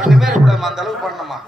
ஒண்ணுமே இருக்கக்கூடாது, அந்த அளவுக்கு பண்ணணுமா?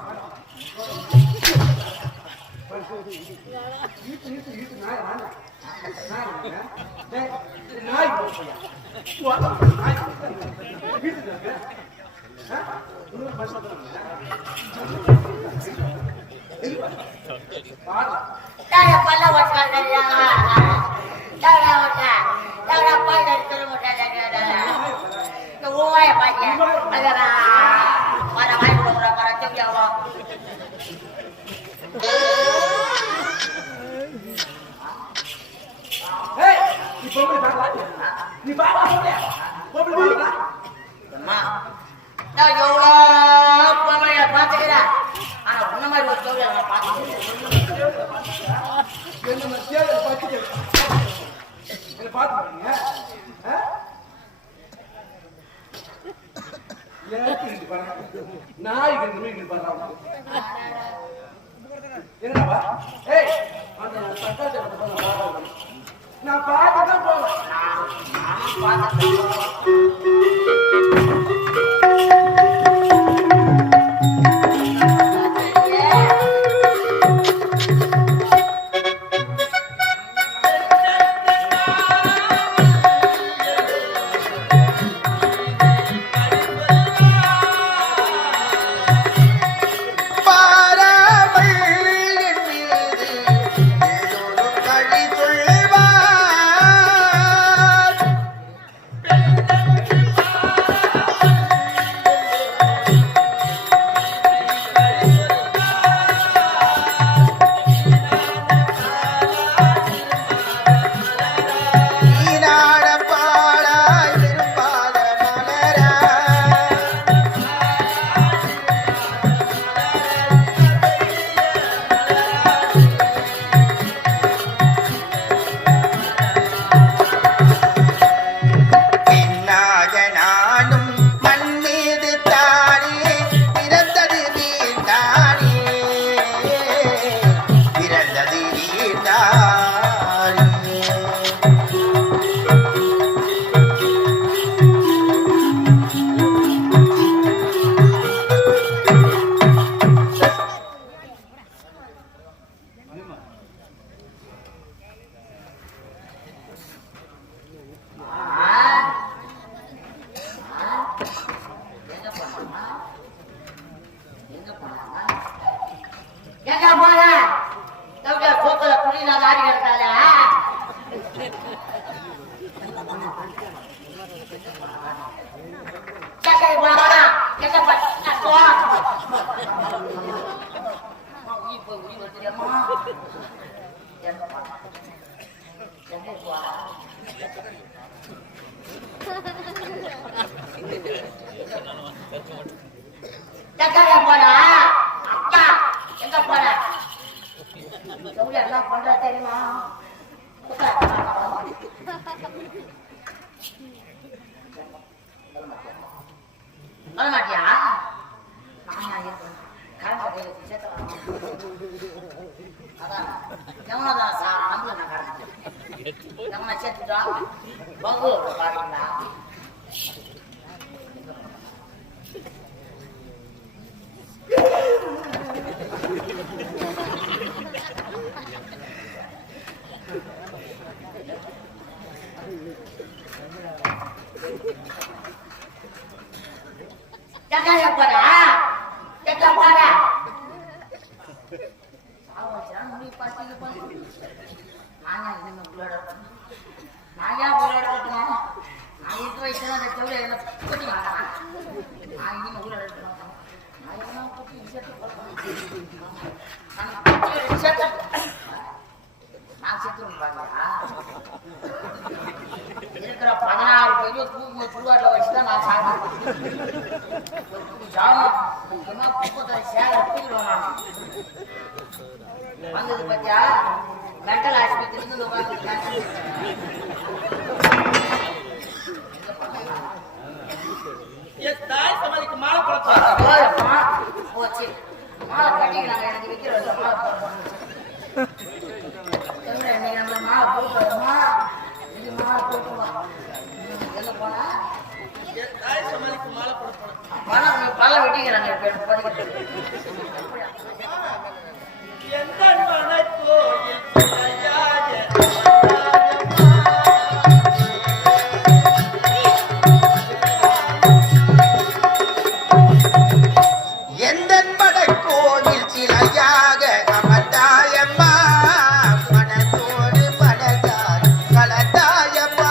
நீ பாப்பா சொல்ல நான் எவ்வளோ பொம்பளைய பார்த்துக்கிறேன். ஆனா உன்ன மாதிரி ஒரு தோல்வி நான் பார்த்துக்கிறேன். நான் பார்த்துதான் போவேன். இருக்கிற 16 பேரும் தூக்கு சுடுகாட்டில் வச்சுதான் நான் சாப்பிடுவேன். முக்கியமா குப்பத்தை சேலை எடுத்துக்கிறோம். நான் வந்தது பத்தியா மென்டல் ஆஸ்பத்திரிக்கு உட்காந்து தாய் சமாளிக்கு மாலை பழக்கம் போச்சு. மாலை கட்டிக்கிறாங்க, எனக்கு விற்கிற மாலை இன்னைக்கு நம்ம மாலை போட்டுமா, இது மாலை போட்டுமா எங்க போனா தாய் சமாளிக்கு மாலை பழக்கம் பணம் பல வெட்டி பதிக்கிறாங்க இப்ப எனக்கு பதிக்கிறது. எந்த மனக்கோயில் பிள்ளையாக எந்தன் படக்கோவில் சிலையாக அமர்ந்தாயம்மா மனத்தோடு படதால் கலந்தாயம்மா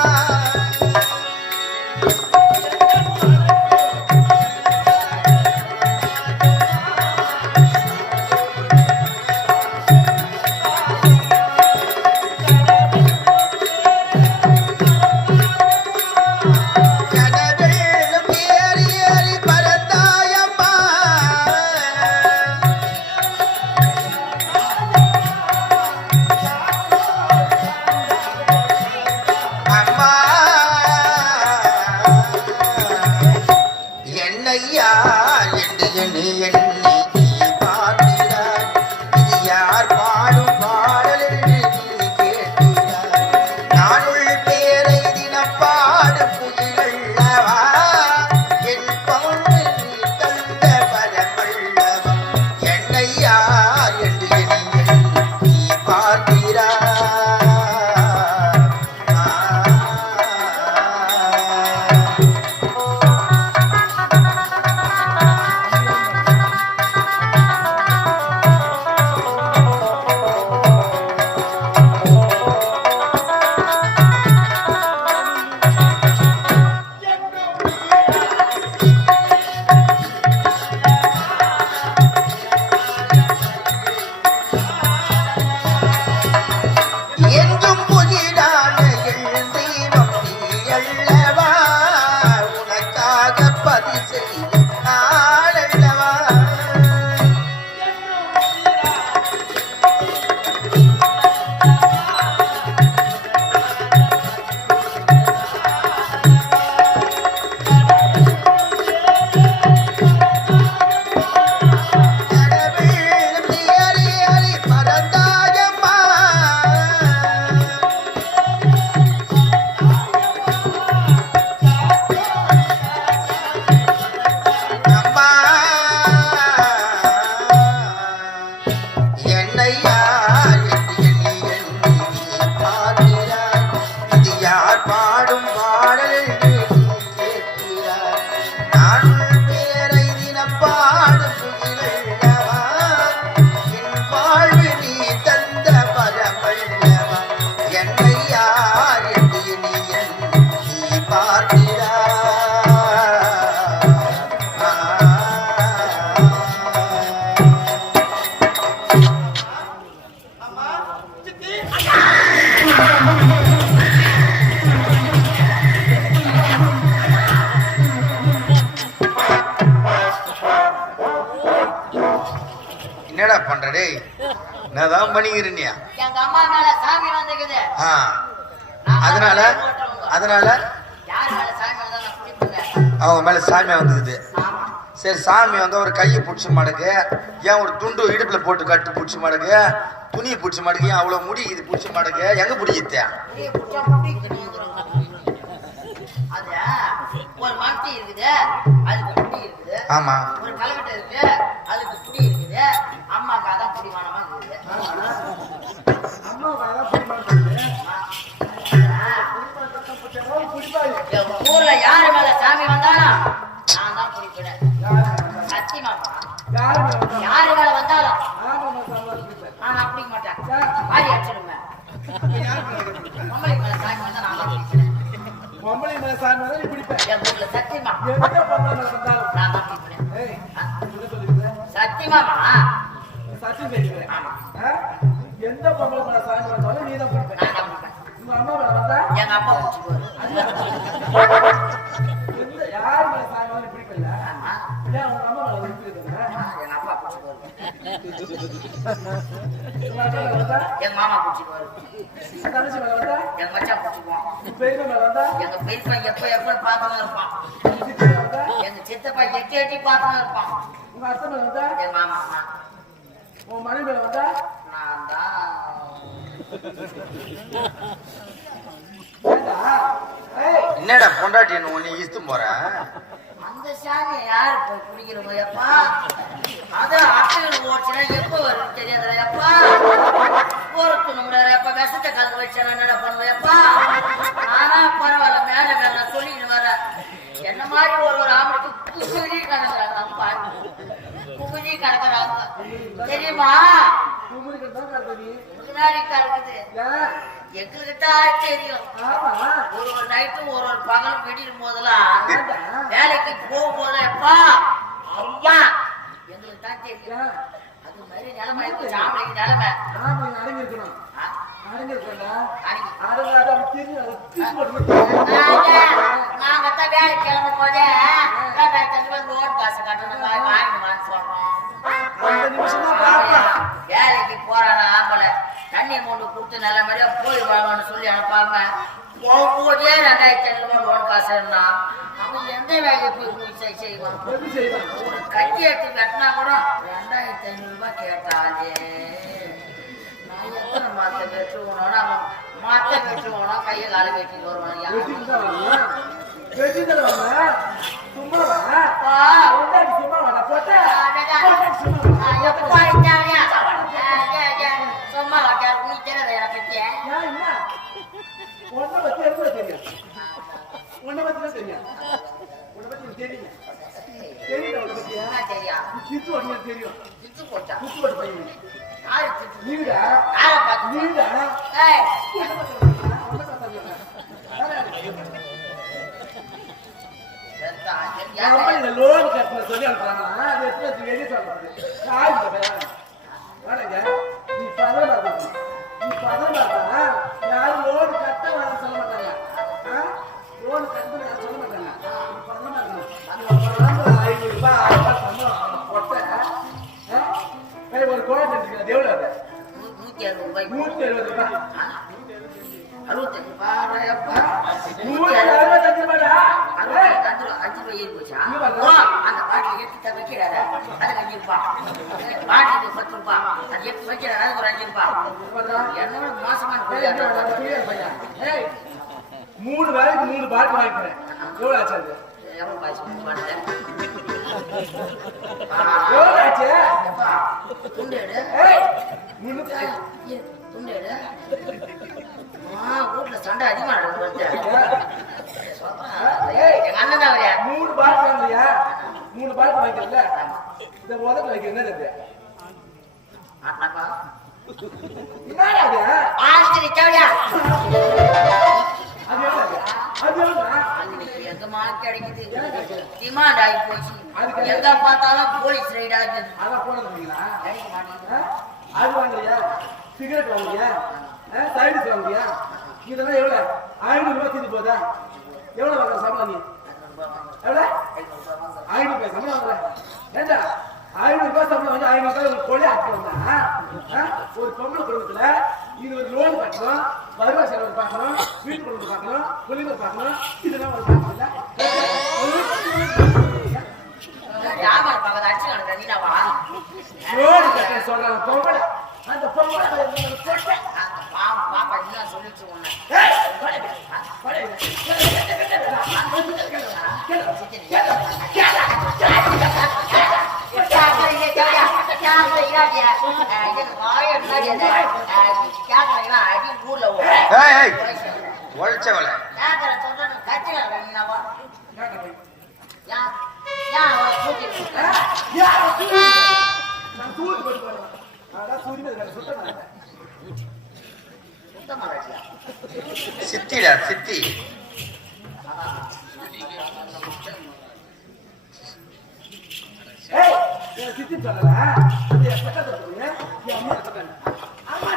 கனவேலும் ஏறி ஏறி பறந்தாயம்மா அம்மா என்னையா என்று எண்ணி எண்ணி நீ பார்க்கிறாய் இது யார் பாடும் பாடல் என்று நீ கேட்கிறாய் நானுள் பேரை தினம் பாடும் குயிலல்லவா என் பவுனில் நீ தந்த பரமல்லவா என்னையா என்று எண்ணி எண்ணி நீ பார்க்கிறாய் என்றும் புதிதான என் தெய்வம் நீ அல்லவா உனக்காக பதி செய்த நாளல்லவா கடவேலும் ஏறி ஏறி பறந்தாயம்மா அம்மா என்னையா என்று எண்ணி எண்ணி நீ பார்க்கிறாய் இது யார் பாடும் பாடல் என்று நீ கேட்கிறாய் நானுள் பேரை தினம் பாடும் குயிலல்லவா என் வாழ்வு நீ தந்த பரமல்லவா என்னையா என்று எண்ணி எண்ணி நீ பார்க்கிறாய் அம்மா சித்தி என்னடா பண்ற டேய் என்னதான் பண்ணிக்கிறீனியா எங்க அம்மா மேல சாமி வந்துக்குது. ஆ அதனால அதனால யார் மேல சாமி வந்தா நான் குடிப்பேன். அவங்க மேல சாமி வந்துக்குது ஆமா. சரி சாமி வந்து ஒரு கையை பிடிச்சி மடக்கு ஏன் ஒரு துண்டு இடுப்புல போட்டு கட்டு பிடிச்சி மடக்கு துணியை பிடிச்சி மடக்கு ஏன் அவ்வளவு முடி இது பிடிச்சி மடக்கு எங்க பிடிக்கித்தே அப்படியே புடிச்சா புடிக்கு நீ வந்துரும். அது ஒரு மட்டி இருக்குது, அதுக்கு புடி இருக்குது. ஆமா ஒரு கலவட்டை இருக்கு, அதுக்கு புடி இருக்குது. அம்மாக்கு அதான் புடிமானமா இருக்குது. எங்க ஊர்ல யாரு மேல சாமி வந்தாலும் நான் தான் குடிப்பேன். சத்தியமாமா யாரு மேல வந்தாலும் நான் அப்படி மாட்டேன். வாரி அடிச்சிடுவேன். பொம்பளை மேல சாமி வந்தா நான் தான் குடிப்பேன். பொம்பளை மேல சாமி வந்தா நீ பிடிப்ப. என் ஊர்ல சத்தியமா எந்த பொம்பளை மேல வந்தாலும் நான் தான் குடிப்பேன். ஏய், என்ன சொல்லிருக்க? சத்தியமாமா சத்தியம் செய்கிறேன். ஆமா. எந்த பொம்பளை மேல சாமி வந்தாலும் நீ தான் பிடிப்ப. நான் தான் குடிப்பேன். உங்க அம்மா மேல வந்தா எங்க அப்பா குடிச்சுக்குவாரு. எந்த யார் மேல சாமி வந்தாலும் நீ பிடிப்பல. ஆமா. ஏன் உங்க அம்மா மேல பிடிக்கிறதுங்க? எங்க அப்பா குடிச்சுக்குவாரு. உங்க அக்கா மேல வந்தா எங்க மாமா குடிச்சுக்குவாரு. தங்கச்சி மேல வந்தா எங்க மச்சான் குடிச்சுக்குவான். பெரியம்மா மேல வந்தா எங்க பெரியப்பா எப்ப பார்த்துன்னு இருப்பான். சித்தி மேல வந்தா எங்க சித்தப்பா எட்டி எட்டி பார்த்துன்னு இருப்பான். உங்க அத்தை மேல வந்தா எங்க மாமா உன் மனைவி மேல வந்தா நான் தான். ஏண்டா? ஏய், என்னடா பொண்டாட்டி ஒண்ணு இஸ்து போற அந்த அந்த சாமியை யாரு போய் குடிக்கிறோமோ எப்பா அது அட்டைகள் ஓடிச்சுனா எப்போ வரும்னு தெரியாதுல எப்பா போறதுக்கு முடியாது எப்ப விஷத்தை கலந்து வச்சா என்ன பண்ணுவேன் எப்பா ஆனா பரவாயில்ல மேல மேல சொல்லிட்டு வர என்ன மாதிரி ஒரு ஆம்பளுக்கு குகுஜி கணக்குறாங்க அப்பா குகுஜி கணக்குறாங்க தெரியுமா முன்னாடி கலக்குது எங்களுக்கு தான் தெரியும் ஒரு நைட்டு ஒரு பகலும் வெடிடும் போதெல்லாம் வேலைக்கு போகும்போது எப்பா ஐயா எங்களுக்கு தான் தெரியும் அது மாதிரி நிலைமை சாம்பளைக்கு நிலைமை நாங்கத்தான் வேலை கிளம்பும் போதே 2000 லோன் காசு கட்டணும் வாங்கிடுவான்னு சொல்றோம் வேலைக்கு போறான ஆம்பளை தண்ணி மூண்டு கொடுத்து நல்ல மாதிரியா போயிடுவாங்கன்னு சொல்லி அனுப்பாம போகும்போதே 2000 லோன் காசு இருந்தா அவன் எந்த வேலையை போய் செய்வான் ஒரு கட்டி எடுத்து கட்டினா கூட 2500 ரூபாய் கேட்டாலே நான் எத்தனை மாத்த வெட்டுவோனோட அவன் மாத்த வெட்டுவோனா கையை கால வெட்டிட்டு வருவான் சும்மா வாட்டாரு உனக்கு தெரியாத எனக்கு தெரியும் லோன் கட்டண சொல்லி அனுப்புறாங்க அது எப்படி வெளியே சொல்றது நீ பதமா யாரும் லோன் கட்ட வர சொல்ல மாட்டாங்க லோன் கட்ட சொல்ல மாட்டாங்க பதமா இருக்கணும் 500 ரூபாய் 1000 ரூபாய் சம்பளம் போட்ட ஒரு கோயில் செஞ்சுக்கிறேன் எவ்வளோ 160 ரூபாய் 170 ரூபாய் 65 ரூபாய் 165 ரூபாய் 5 ரூபாய் ஏறி போச்சா அந்த பாட்டில் எடுத்து வைக்கிறாரு அதுக்கு 5 ரூபாய் பாட்டிக்கு 10 ரூபாய் அது எடுத்து வைக்கிறாரு அதுக்கு ஒரு 5 ரூபாய் என்னோட மோசமான பையன் 3 வேலைக்கு 3 பாட்டு வாங்கிக்கிறேன் எவ்வளோ ஆச்சு அது எவ்வளோ பாய்ச்சி எவ்வளோ ஆச்சு துண்டேடு துண்டேடு வீட்டுல சண்டை அதிகமா நடந்து எங்க அண்ணன் தான் வரையா 3 பாட்டு வாங்கலையா 3 பாட்டு வாங்கிக்கல இந்த உதட்டு வைக்க என்னது ஆட்டாப்பா என்னடா அது ஆஸ்திரி தேவையா அது எவ்வளவு எங்கம்மா கிடைக்குது டிமாண்ட் ஆகி போச்சு எங்க பார்த்தாலும் போலீஸ் ரைட் ஆகுது அதான் போனதுங்களா கிடைக்க மாட்டேங்குது அது வாங்கலையா சிகரெட் வாங்கலையா சைடிஸ் வாங்கலையா இதெல்லாம் எவ்வளவு 500 ரூபாய் தீர்ந்து போதா எவ்வளவு வாங்குற சம்பளம் நீ எவ்வளவு 500 ரூபாய் சம்பளம் வாங்குற ஏண்டா 500 ரூபாய் சம்பளம் வந்து 500 ரூபாய் ஒரு கொலை ஆக்கி வந்தா ஒரு பொம்பளை குடும்பத்துல இது ஒரு லோன் கட்டணும் வருவா செலவு பார்க்கணும் வீட்டு குடும்பம் பார்க்கணும் குளிர் பார்க்கணும் இதெல்லாம் ஒரு பார்க்கல வியாபாரம் பார்க்கறது அடிச்சு நடக்கிற நீனாவா லோன் கட்ட சொல்றாங்க பொம்பளை அந்த பொம்பளை பாப்பா இன்னும் சொல்லிச்சு உன்னை உழைச்சவளை சித்திடா சித்தி சித்தி சொல்லல அம்மா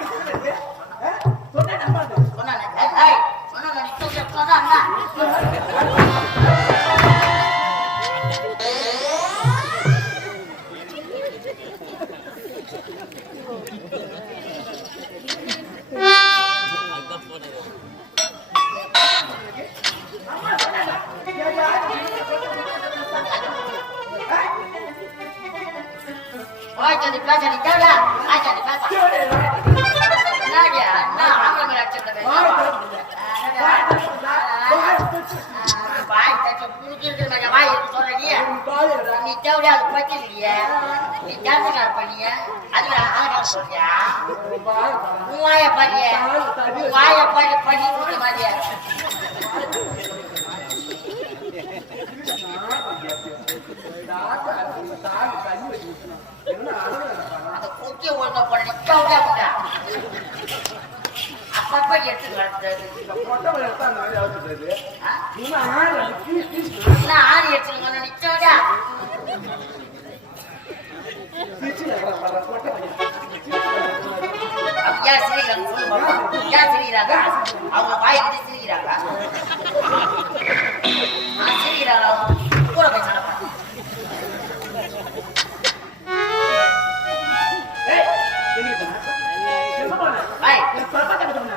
வாய் தச்சு புடிச்சிருக்கிற வாய் சொல்றீங்க பாயடா. நீ தேவையா அது பத்தி இல்லையே. நீ ஜாதகார பண்ணிய அதுல ஆகார சொல்றியா? உன் வாய பாரு, உன் வாய பாரு, பண்ணி கொடுத்த மாதிரியா? அந்த குட்டிய ஒழுங்கா போட நிக்கவே மாட்டா. அப்பப்ப எடுத்து வளர்த்தது. ஆறு எடுத்துருங்க நிச்சயடா. ஏன் சிரிக்கிறாங்க சொல்லு பாப்பா. ஏன் சிரிக்கிறாங்க? அவங்க வாய்க்கிட்டு சிரிக்கிறாங்க. சிரிக்கிறாங்க கூட போய் சடப்பா.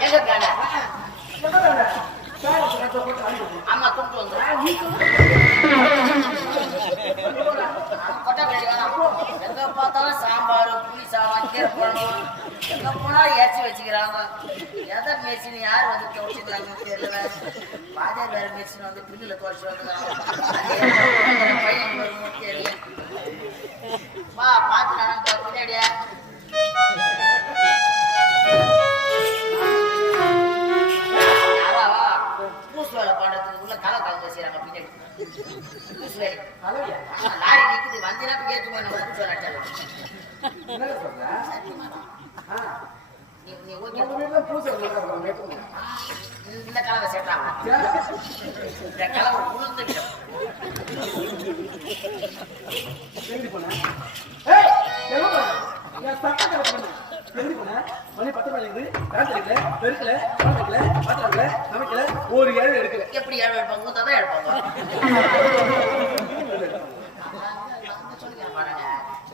எங்க பேன அம்மா கொண்டு வந்து எங்க பார்த்தாலும் சாம்பார் புளி சாதம் கீரைக்குழம்பு எங்க போனாலும் இறச்சி வச்சுக்கிறாங்க. எதை மெஷின் யார் வந்து துவைச்சுக்கிறாங்கன்னு தெரியல. பாஜக வேற மெஷின் வந்து பில்லுல துவைச்சு வந்துக்கிறாங்க. பையன் வரும்போது தெரியும். வா பார்த்து நான் பின்னாடியா பூசு வேலை பண்றதுக்கு உள்ள கலை கலந்து செய்யறாங்க. பின்னாடி பூசு வேலை லாரி நிக்குது வந்தினா ஏற்று போய் நம்ம பூசு வேலை நீ ஓகே இந்த கலவை செட் ஆகும். இந்த கலவை உளுந்துக்கிட்டோம். ஒரு ஏழு எடுக்கல. எப்படி ஏழு எடுப்பாங்க? ஊத்தாதான் எடுப்பாங்க.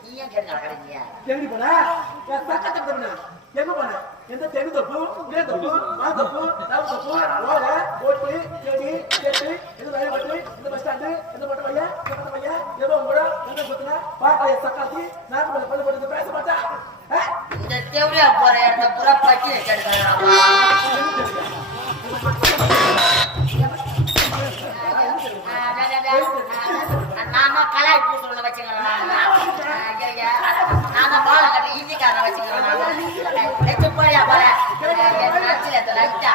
நீ ஏன் கேட்டு நடக்கிறீங்க? தேடி போனா எங்க போன எந்த தெரு தப்பு இதே தப்பு மா தப்பு நாவு தப்பு ஓட ஓட்டு தேடி கேட்டு இது வேலை பட்டு இந்த பஸ் ஸ்டாண்டு இந்த பட்ட பையா இந்த பட்ட பையா ஏதோ கூட எங்க குத்துனா பாக்கைய சக்காத்தி நாக்கு மேல பல்லு போட்டு பேச மாட்டா. இந்த தேவடியா போற இடத்த பூரா பட்டி வச்சிருக்காங்க. நானும் கலாய் பூசணும் வச்சுக்கிறேன். நான் பாலை கட்டி இந்திக்காரன் வச்சுக்கிறேன். போயா போற நச்சுல லைட்டா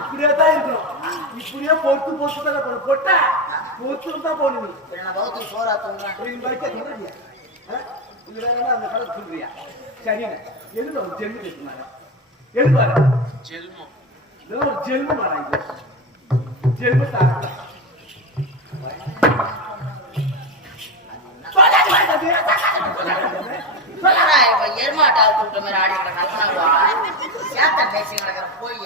இப்படியேதான் இருக்கணும். இப்படியே பொறுத்து பொறுத்து தான் போட்டா பொறுத்து தான் போடணும். சோறா தூங்க அந்த கடை சொல்றியா? சரியா எதுல ஒரு ஜெல்மு கேட்டுனாங்க. எழுப்பாரு ஜெல்மு இதெல்லாம் ஒரு ஜெல்மு மாடா. இது ஜெல்மு தாரா எருமாட்டா கூப்பிட்ட மாதிரி ஆடி கிடக்கா சேத்த பேசி கிடக்கிற போய்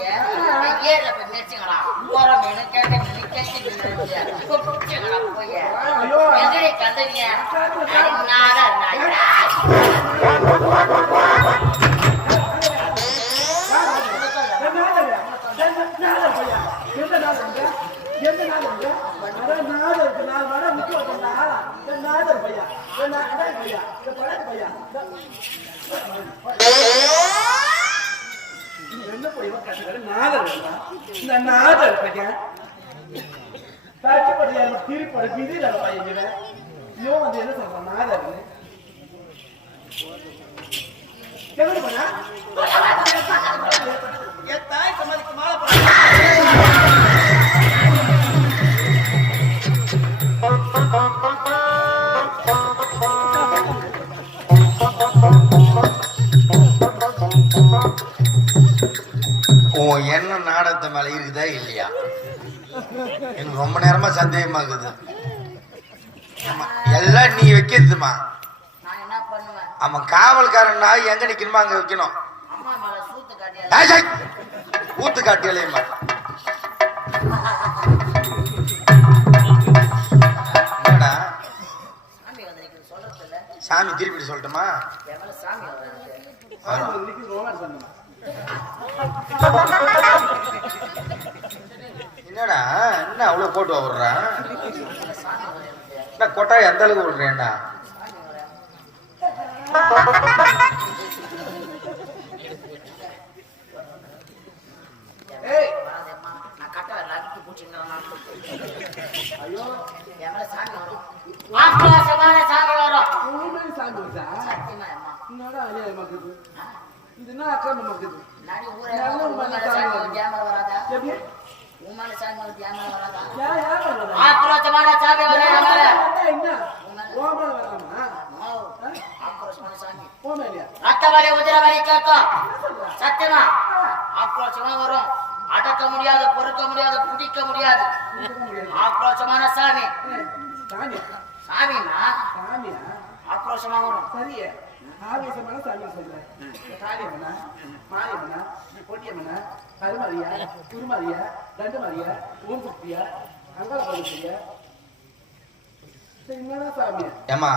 ஏர்ல போய் மேய்ச்சிங்களா போற மீன் கேட்ட மீன் கேட்டு பிடிச்சிங்களா போய் எதிரே கந்தீங்க என்ன சொல்றான் நாதர் தாய் சமாதிக்கு மாலை என்ன நாடகத்தை மேல இருக்குதா இல்லையா? எனக்கு ரொம்ப நேரமா சந்தேகமா இருக்குது. எல்லாம் நீ வைக்கிறதுமா. ஆமா காவல்காரன்னா எங்க நிக்கணுமா அங்க வைக்கணும். ஊத்து காட்டியலையுமா என்னடா சாமி திருப்பி சொல்லட்டுமா? என்னடா என்ன அவ்வளவு போட்டு விடுறான்? என்ன கொட்டாய் எந்த அளவுக்கு விடுறேன்டா? ஏய் நான் கட்ட லக்கி பூச்சிங்க ஐயோ என் மேல சாமி வரும். ஆக்ரோஷமான சாமி வரும். உண்மையிலே சாமி வருதா? சத்தியமா அம்மா. என்னடா அநியாயமா இருக்குது? இது என்ன அக்கிரமமா இருக்குது? நாடி ஊரே உன் மேல சாமி வந்து ஏமாற வராதா? எப்படி? உன் மேல சாமி வந்து ஏமாற வராதா? யார் வருதா? ஆக்ரோஷமான சாமி வரும் என் மேல. என்ன ஓமல வரலாமா? ஆக்ரோஷமான சாமி. ஓமலையா? ரத்தவலி உதிரவலி கேட்கும். சத்தியமா ஆக்ரோஷமா வரும். அடக்க முடியாது, பொறுக்க முடியாது, பிடிக்க முடியாது. ஆக்ரோஷமான சாமி. சாமியா? சாமிமா சாமியா? ஆக்ரோஷமா வரும். சரியே ஆவேசமான சாமி சொல்றேன். காளியம்மனா, மாரியம்மனா, பொட்டியம்மனா, கருமாரியா, குருமாரியா, தண்டுமாரியா, ஓம்புத்தியா, அங்காளபதியா, என்னடா சாமியா? ஏமா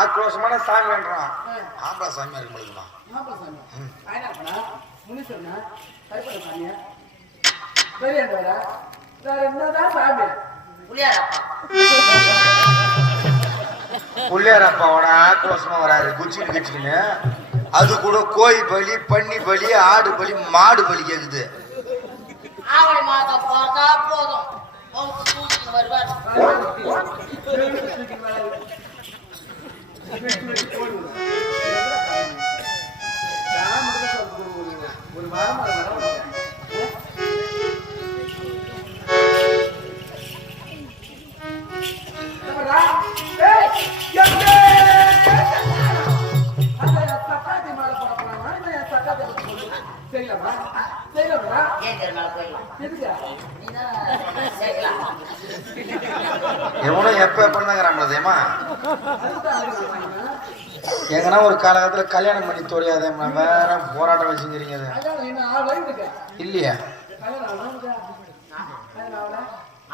ஆக்ரோஷமான சாமின்றான். ஆம்பளை சாமியா இருக்க முடியுமா? மாப்பிள சாமி, ஆயினாப்பனா, முனீஸ்வரனா, கருப்பண்ண சாமியா, பெரியாண்டவரா, வேற என்னதான் சாமியா? புளியாரப்பா. புள்ளியார் அப்பாவோட ஆக்ரோஷமா வராது குச்சின்னு கிச்சின்னு. அது கூட கோழி பலி, பன்னி பலி, ஆடு பலி, மாடு பலி கேக்குது. ஆவணி மாதம் பார்த்தா போதும் தூக்கிட்டு வருவார். ஒரு மரம் ஏன் தெரியுமா போயிடலாம். நீதான் சேர்க்கலாம். எவனும் எப்ப எப்படிதாங்கிறாம்மா எங்கன்னா ஒரு காலகட்டத்துல கல்யாணம் பண்ணி தொலையாத வேற போராட்டம் வச்சுக்கிறீங்க. இல்லையா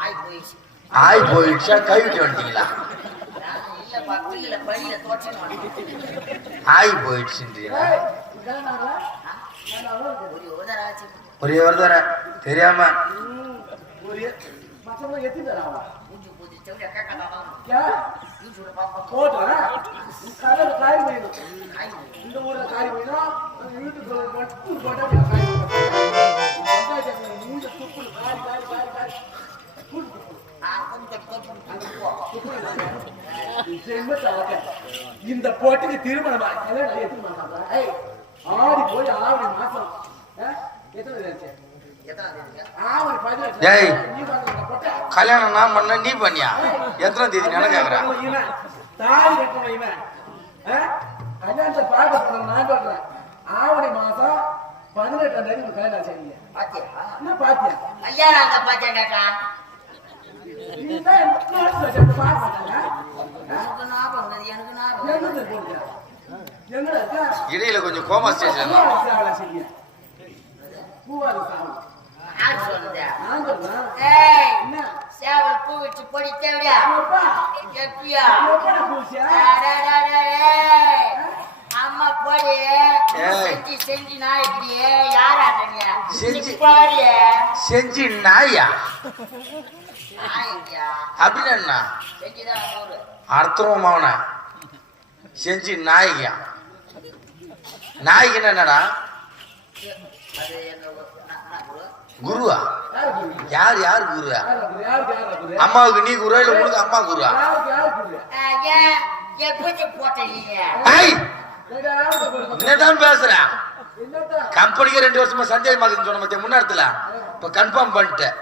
ஆய் போயிடுச்சு. ஆய் போயிடுச்சா? கைவிட்டு வந்துட்டீங்களா? இல்லப்பா பிள்ளைல பள்ளியில தோற்றம் ஆய் போயிடுச்சுன்றீங்களா? ஒரு தடவை ஆச்சு. ஒரே ஒரு தர தெரியாம மூஞ்சி பூச்சி செவிலியா கேட்கலாம். இந்த ஊர்ல காரி போயிடும் வீட்டுக்கு இந்த போட்டிக்கு திருமணம் ஆடி போய் 6 மாசம் கல்யாணம் நான் பண்ண நீ பண்ணியா? எத்தனை தேதி நான் கேக்குறேன். தாலி கட்டணும் இவன் கல்யாணத்தை பார்க்க போனோம். நான் சொல்றேன் ஆவணி மாசம் 18ஆம் தேதி கல்யாணம் செய்யுங்க. பாத்தியா என்ன பாத்தியா? ஐயா நாங்க பாத்தியா கேட்டா இடையில கொஞ்சம் கோமா ஸ்டேஷன் சேவல் பூ வச்சு பொடி தேவையா எப்படியா அம்மா போடி செஞ்சு செஞ்சு நாய்க்கு யாராட்டீங்க செஞ்சு பாரு செஞ்சு நாயா நாய்க்கியா அப்படின்னு செஞ்சுதான் ஊரு அர்த்தம் அவன செஞ்சு நாய்க்கா. நாய்க்குன்னு என்னடா? அது எங்க குருவா? யார் யார் குருவா? அம்மாவுக்கு நீ குருவா இல்ல உனக்கு அம்மா குருவா? எப்படி போட்டீங்க? என்னதான் பேசுற? கம்பெனிக்கு 2 வருஷமா சந்தேகமாக்குன்னு சொன்ன மத்திய முன்னாடத்துல இப்ப கன்ஃபார்ம் பண்ணிட்டேன்.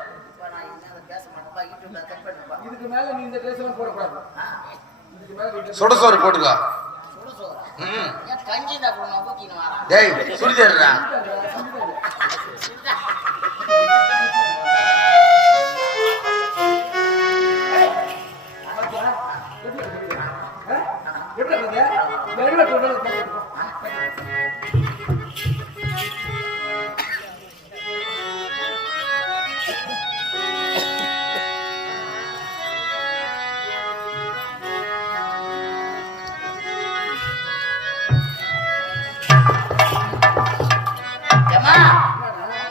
சுடசோறு போட்டுக்கோ. டேய் சுடிதேடுறா.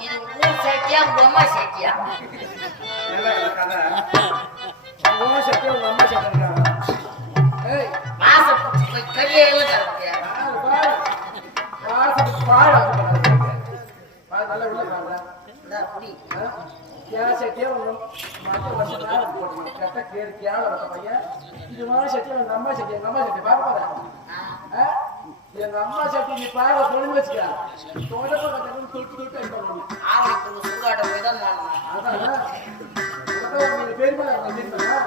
இது ஊர் சைட்டியா அம்மா சேட்டியா நல்லா இல்ல கதை. உன் சட்டை உங்க அம்மா சட்டை. ஏய், மாசம் போய் கையில தரப்பியா பாடு நல்லா உள்ள பாருங்க. இந்த புடி क्या शक्य माटे वर्षना போட்டு கட்ட கேர் கேள வட்ட பையன் இது மாதிரி சக்தி எங்க அம்மா சக்தி பாக்க போறா எங்க அம்மா சக்தி நீ பாக்க போணும் வச்சுக்க தோடப்ப கட்டணும் தொட்டு அடிப்பாங்க ஆவலுக்கு ஒரு சூடாட்ட போய் தான் நான் அதான் நீ பேர் மேல வந்துட்டா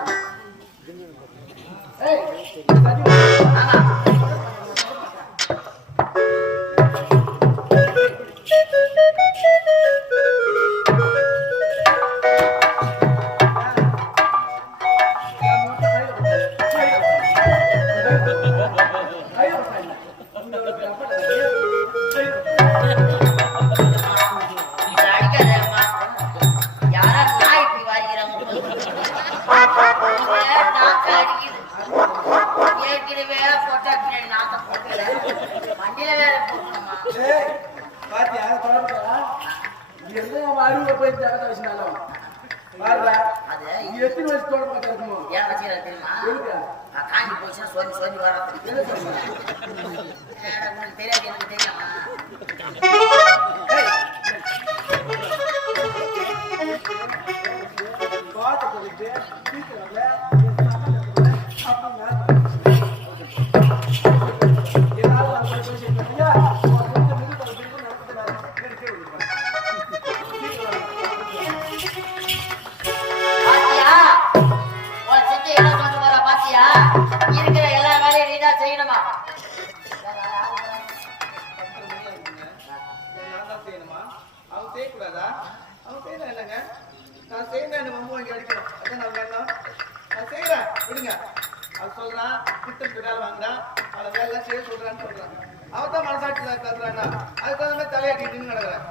ஏய் சதி ஆமா பாத்தியா தொடர்பா என்ன மாறுங்க போய் ஜாகத வச்சினாலும் பாருடா நீ எத்தனை வருஷம் தொடர்பா இருக்குமோ ஏன் வச்சிரா தெரியுமா எதுக்கு காஞ்சி போச்சுன்னா சொல்லி வரது என்ன சொல்ற உங்களுக்கு தெரியாது எனக்கு தெரியுமா பாத்து போயிட்டு சீக்கிரம்ல இருக்கிற எல்லா வேலையும் நீதான் செய்யணுமா அவன் செய்யக்கூடாதா அவன் செய்யலாம் இல்லைங்க நான் செய்யணும் என்ன மம்மு வாங்கி அடிக்கணும் அதான் நான் வேணும் நான் செய்யறேன் விடுங்க அவன் சொல்றான் கிட்ட வேலை வாங்குறான் அவளை வேலை செய்ய சொல்றான்னு சொல்றான் அவன் தான் மனசாட்சி கத்துறான்னா அதுக்கு தகுந்த மாதிரி தலையாட்டிட்டு கிடக்குறேன்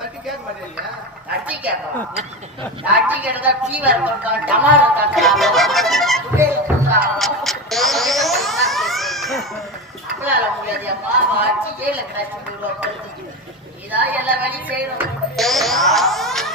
தட்டி கேட்க மாட்டேங்க தட்டி கேட்கலாம் தட்டி கேட்டதா ஃபீவர் டமாரோ நம்மளால முடியாது அம்மா அடிச்சு ஏழு கட்சி இதான் எல்லா வேலையும் செய்யணும்